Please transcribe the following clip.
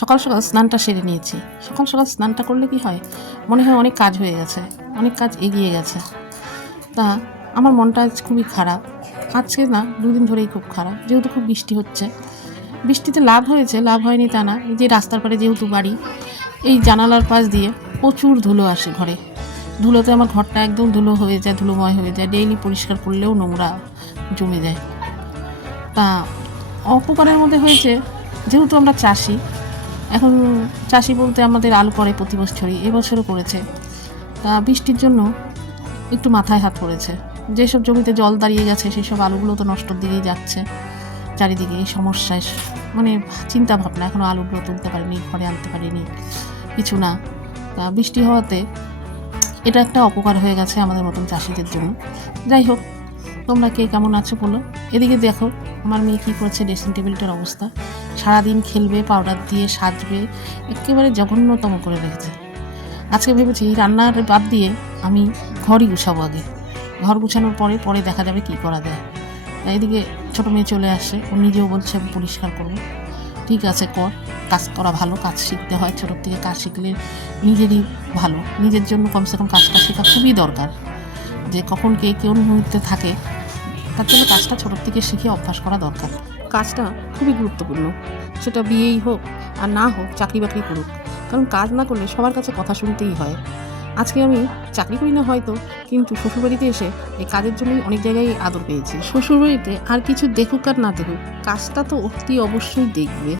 সকাল সকাল স্নানটা সেরে নিয়েছি। সকাল সকাল স্নানটা করলে কি হয়, মনে হয় অনেক কাজ হয়ে গেছে, অনেক কাজ এগিয়ে গেছে। তা আমার মনটা আজ খুবই খারাপ। আজকে না, দুদিন ধরেই খুব খারাপ, যেহেতু খুব বৃষ্টি হচ্ছে। বৃষ্টিতে লাভ হয়েছে, লাভ হয়নি তা না। এই যে রাস্তার পাড়ে যেহেতু বাড়ি, এই জানালার পাশ দিয়ে প্রচুর ধুলো আসে ঘরে। ধুলোতে আমার ঘরটা একদম ধুলো হয়ে যায়, ধুলোময় হয়ে যায়। ডেইলি পরিষ্কার করলেও নোংরা জমে যায়। তা অপকারের মধ্যে হয়েছে, যেহেতু আমরা চাষি, এখন চাষি বলতে আমাদের আলু পড়ে প্রতি বছরই, এবছরও পড়েছে। তা বৃষ্টির জন্য একটু মাথায় হাত পড়েছে। যেসব জমিতে জল দাঁড়িয়ে গেছে সেসব আলুগুলো তো নষ্টর দিকেই যাচ্ছে। চারিদিকে এই সমস্যায় মানে চিন্তা ভাবনা, এখনও আলুগুলো তুলতে পারিনি, ঘরে আনতে পারিনি, কিছু না। তা বৃষ্টি হওয়াতে এটা একটা অপকার হয়ে গেছে আমাদের মতন চাষিদের জন্য। যাই হোক, তোমরা কে কেমন আছো বলো। এদিকে দেখো আমার মেয়ে কী করেছে, ড্রেসিং টেবিলটার অবস্থা। সারাদিন খেলবে, পাউডার দিয়ে সাজবে, একেবারে জঘন্যতম করে রেখেছে। আজকে ভেবেছি রান্নার বাদ দিয়ে আমি ঘরই গুছাবো আগে। ঘর গুছানোর পরে পরে দেখা যাবে কি করা যায়। তাই এদিকে ছোটো মেয়ে চলে আসছে, ও নিজেও বলছে আমি পরিষ্কার করবো। ঠিক আছে, কর, কাজ করা ভালো, কাজ শিখতে হয়। ছোটোর থেকে কাজ শিখলে নিজেরই ভালো, নিজের জন্য কমসে কম কাজটা শেখা খুবই দরকার। যে কখন কে কোন মুহূর্তে থাকে, তার জন্য কাজটা ছোটোর থেকে শিখে অভ্যাস করা দরকার। কাজটা খুবই গুরুত্বপূর্ণ, সেটা বিয়েই হোক আর না হোক চাকরি বাকরি করুক, কারণ কাজ না করলে সবার কাছে কথা শুনতেই হয়। আজকে আমি চাকরি করি না হয়তো, কিন্তু শ্বশুরবাড়িতে এসে এই কাজের জন্যই অনেক জায়গায় আদর পেয়েছি। শ্বশুরবাড়িতে আর কিছু দেখুক আর না দেখুক, কাজটা তো অতি অবশ্যই দেখবে।